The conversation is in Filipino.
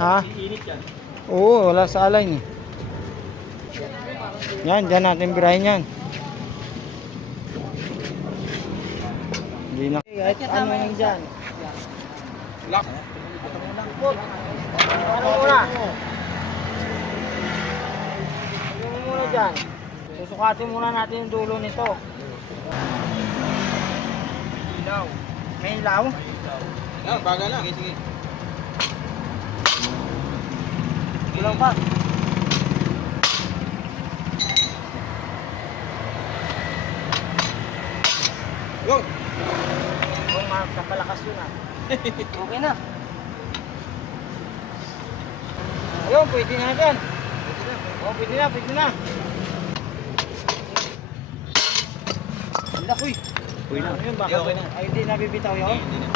Ha? Init yan. Oo, wala sa align eh. Yan, dyan natin birahin yan. Hindi na. Kahit ano yan dyan. Lock. Ano muna? Ano muna dyan? Susukatin muna natin yung dulo nito. Ilaw. May ilaw? Yan, baga na. Sige, sige. Kulang pa. Go! Kung makapalakas yun ah. Okay na. Ayun, pwede na yan. Oo, pwede na, pwede na. Wala, uy. Uy na. Ano yun, baka Okay na. ay, hindi nabibitaw yun? Hindi na.